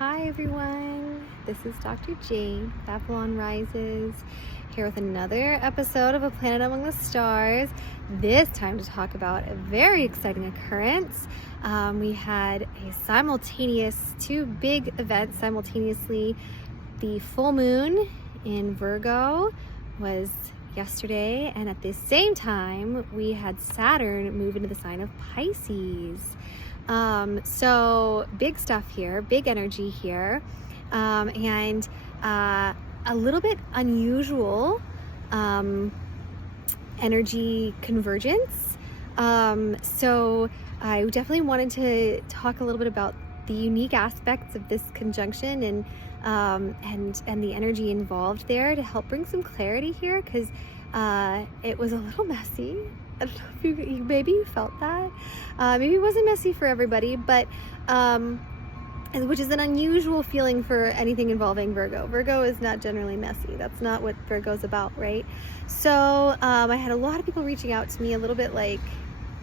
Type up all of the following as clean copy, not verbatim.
Hi everyone, this is Dr. Jane with Avalon Rises, here with another episode of A Planet Among the Stars, this time to talk about a very exciting occurrence. We had a simultaneous, two big events simultaneously. The full moon in Virgo was yesterday, and at the same time we had Saturn move into the sign of Pisces. So big stuff here, big energy here, and a little bit unusual energy convergence. So I definitely wanted to talk a little bit about the unique aspects of this conjunction and the energy involved there to help bring some clarity here, because it was a little messy. I don't know if you felt that. Maybe it wasn't messy for everybody, but which is an unusual feeling for anything involving Virgo. Virgo is not generally messy. That's not what Virgo's about, right? So I had a lot of people reaching out to me a little bit like,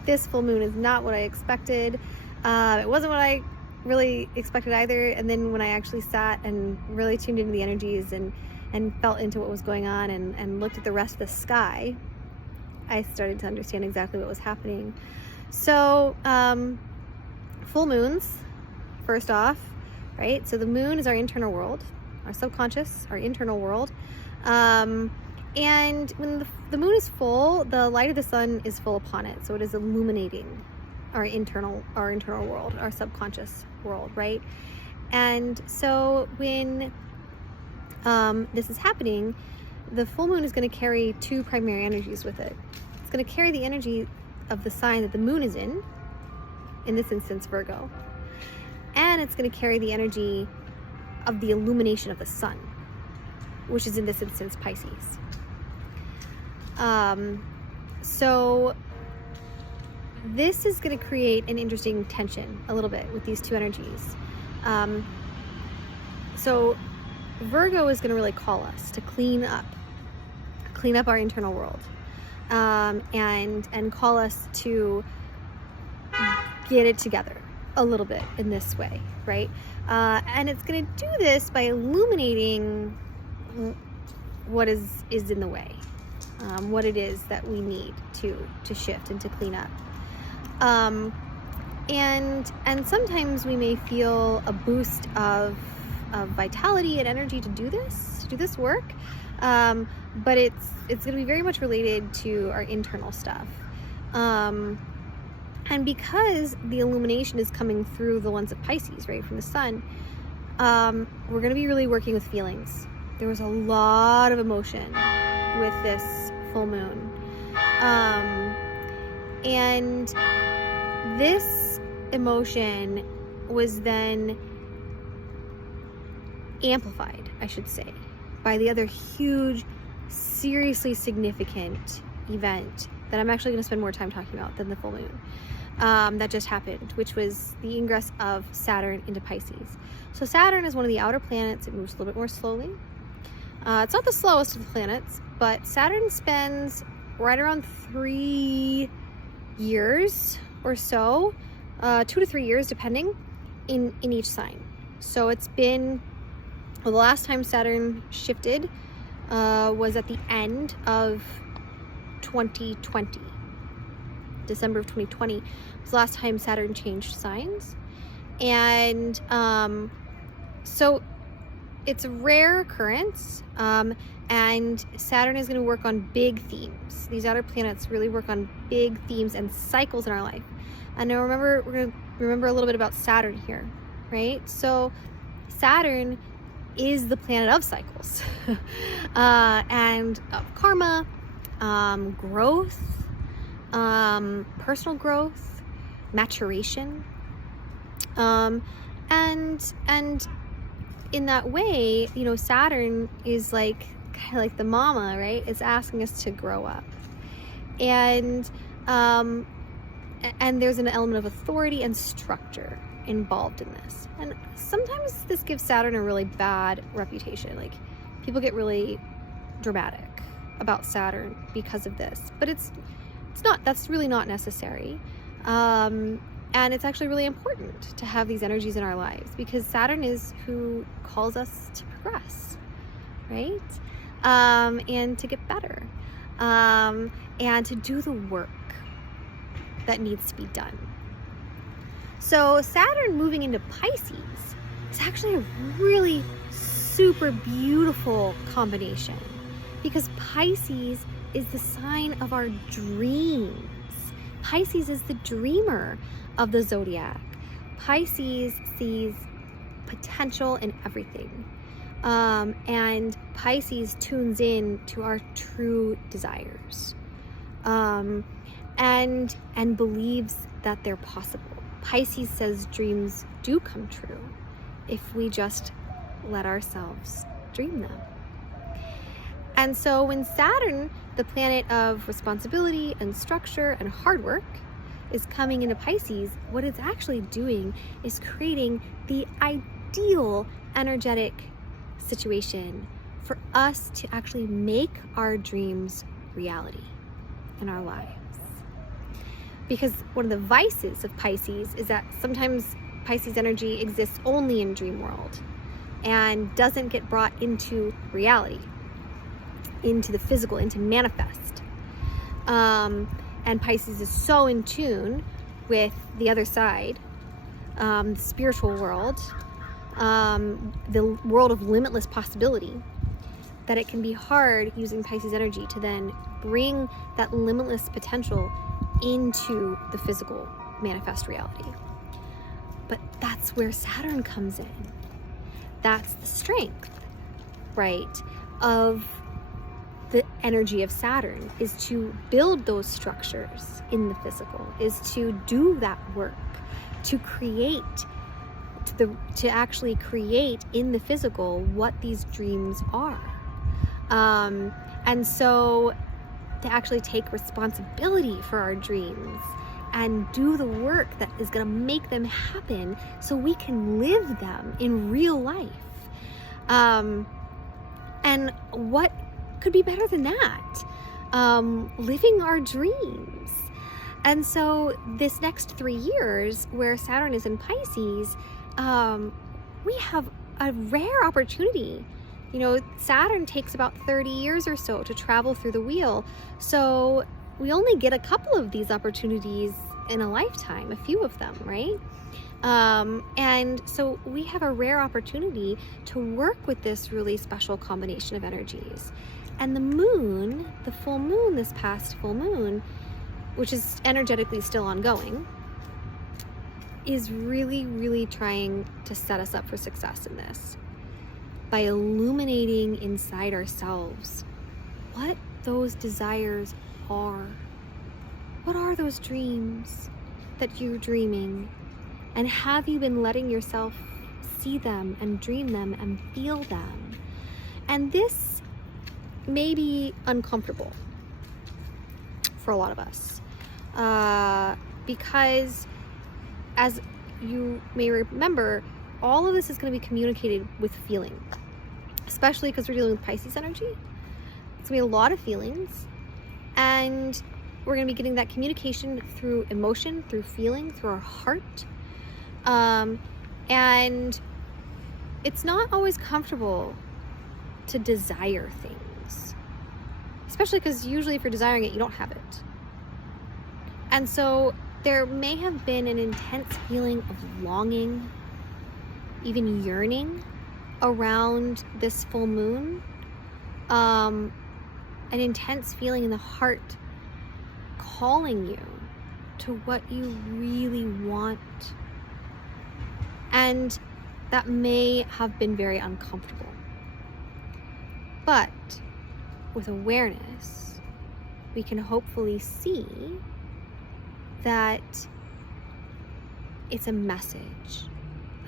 this full moon is not what I expected. It wasn't what I really expected either. And then when I actually sat and really tuned into the energies and felt into what was going on and looked at the rest of the sky, I started to understand exactly what was happening. So full moons, first off, right? So the moon is our internal world, our subconscious, our internal world. And when the moon is full, the light of the sun is full upon it. So it is illuminating our internal world, our subconscious world, right? And so when this is happening, the full moon is going to carry two primary energies with it. It's going to carry the energy of the sign that the moon is in this instance, Virgo. And it's going to carry the energy of the illumination of the sun, which is in this instance, Pisces. So this is going to create an interesting tension a little bit with these two energies. So Virgo is going to really call us to clean up our internal world, and call us to get it together a little bit in this way, right? And it's going to do this by illuminating what is in the way, what it is that we need to shift and to clean up. And sometimes we may feel a boost of vitality and energy to do this work, but it's going to be very much related to our internal stuff, and because the illumination is coming through the lens of Pisces, right, from the sun, we're going to be really working with feelings. There was a lot of emotion with this full moon, and this emotion was then amplified, I should say, by the other huge, seriously significant event that I'm actually going to spend more time talking about than the full moon, that just happened, which was the ingress of Saturn into Pisces. So Saturn is one of the outer planets. It moves a little bit more slowly. It's not the slowest of the planets, but Saturn spends right around 3 years or so, 2 to 3 years depending, in each sign. So it's been, well, the last time Saturn shifted was at the end of 2020. December of 2020 was the last time Saturn changed signs. And so it's a rare occurrence, and Saturn is going to work on big themes. These outer planets really work on big themes and cycles in our life. And now we're going to remember a little bit about Saturn here, right? So Saturn is the planet of cycles and of karma, growth, personal growth, maturation, and in that way, you know, Saturn is like kind of like the mama, right? It's asking us to grow up, and there's an element of authority and structure involved in this. And sometimes this gives Saturn a really bad reputation. Like, people get really dramatic about Saturn because of this, but it's not, that's really not necessary. And it's actually really important to have these energies in our lives, because Saturn is who calls us to progress, right? And to get better, and to do the work that needs to be done. So Saturn moving into Pisces is actually a really super beautiful combination, because Pisces is the sign of our dreams. Pisces is the dreamer of the zodiac. Pisces sees potential in everything. And Pisces tunes in to our true desires, and believes that they're possible. Pisces says dreams do come true if we just let ourselves dream them. And so when Saturn, the planet of responsibility and structure and hard work, is coming into Pisces, what it's actually doing is creating the ideal energetic situation for us to actually make our dreams reality in our lives. Because one of the vices of Pisces is that sometimes Pisces energy exists only in dream world and doesn't get brought into reality, into the physical, into manifest. And Pisces is so in tune with the other side, the spiritual world, the world of limitless possibility, that it can be hard using Pisces energy to then bring that limitless potential into the physical manifest reality. But that's where Saturn comes in. That's the strength, right, of the energy of Saturn, is to build those structures in the physical, is to do that work, to create, to actually create in the physical what these dreams are. And so to actually take responsibility for our dreams and do the work that is going to make them happen so we can live them in real life. And what could be better than that? Living our dreams. And so this next 3 years where Saturn is in Pisces, we have a rare opportunity. You know, Saturn takes about 30 years or so to travel through the wheel. So we only get a couple of these opportunities in a lifetime, a few of them, right? And so we have a rare opportunity to work with this really special combination of energies. And the moon, the full moon, this past full moon, which is energetically still ongoing, is really, really trying to set us up for success in this by illuminating inside ourselves what those desires are. What are those dreams that you're dreaming? And have you been letting yourself see them and dream them and feel them? And this may be uncomfortable for a lot of us, because as you may remember, all of this is going to be communicated with feeling, especially because we're dealing with Pisces energy. It's going to be a lot of feelings, and we're going to be getting that communication through emotion, through feeling, through our heart. And it's not always comfortable to desire things, especially because usually if you're desiring it, you don't have it. And so there may have been an intense feeling of longing, even yearning around this full moon, an intense feeling in the heart calling you to what you really want. And that may have been very uncomfortable. But with awareness, we can hopefully see that it's a message,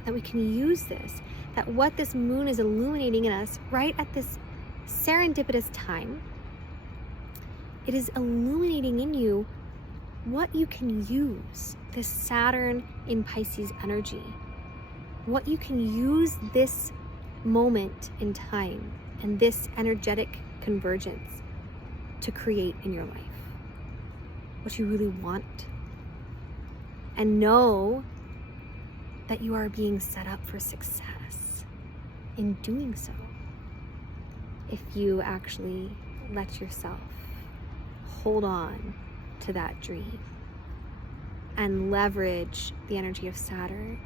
that we can use this, that what this moon is illuminating in us right at this serendipitous time, it is illuminating in you what you can use, this Saturn in Pisces energy, what you can use this moment in time and this energetic convergence to create in your life, what you really want. and know that you are being set up for success in doing so. If you actually let yourself hold on to that dream and leverage the energy of Saturn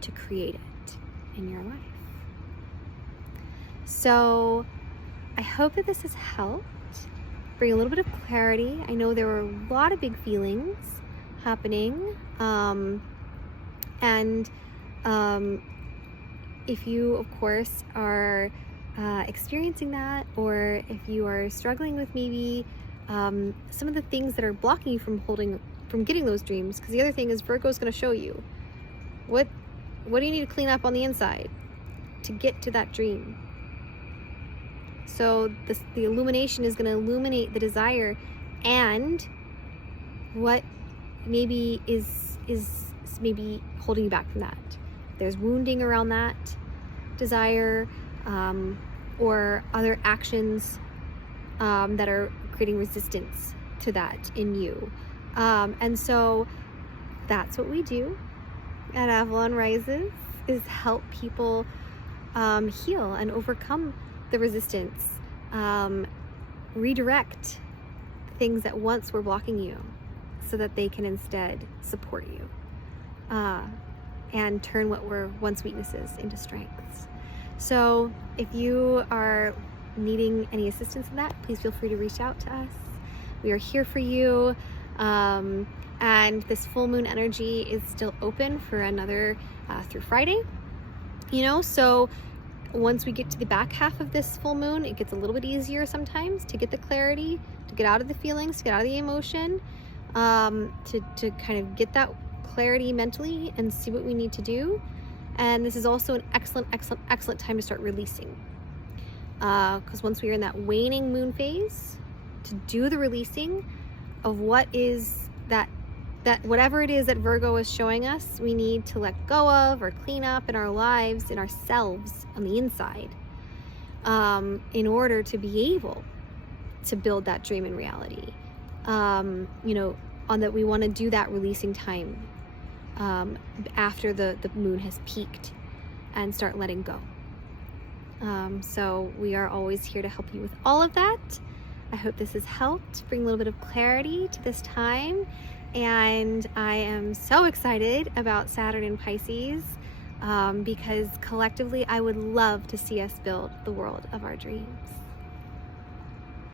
to create it in your life. So I hope that this has helped bring a little bit of clarity. I know there were a lot of big feelings happening, if you, of course, are experiencing that, or if you are struggling with maybe some of the things that are blocking you from getting those dreams, because the other thing is Virgo is going to show you what do you need to clean up on the inside to get to that dream. So the illumination is going to illuminate the desire and what maybe is maybe holding you back from that. There's wounding around that desire, or other actions that are creating resistance to that in you. And so that's what we do at Avalon Rises, is help people heal and overcome the resistance, redirect things that once were blocking you so that they can instead support you, and turn what were once weaknesses into strengths. So if you are needing any assistance in that, please feel free to reach out to us. We are here for you. And this full moon energy is still open for another through Friday. So once we get to the back half of this full moon, it gets a little bit easier sometimes to get the clarity, to get out of the feelings, to get out of the emotion, to kind of get that clarity mentally and see what we need to do. And this is also an excellent time to start releasing, because once we are in that waning moon phase, to do the releasing of what is that whatever it is that Virgo is showing us we need to let go of or clean up in our lives, in ourselves on the inside, in order to be able to build that dream in reality. On that we want to do that releasing time after the moon has peaked, and start letting go. So we are always here to help you with all of that. I hope this has helped bring a little bit of clarity to this time, and I am so excited about Saturn in Pisces, because collectively I would love to see us build the world of our dreams.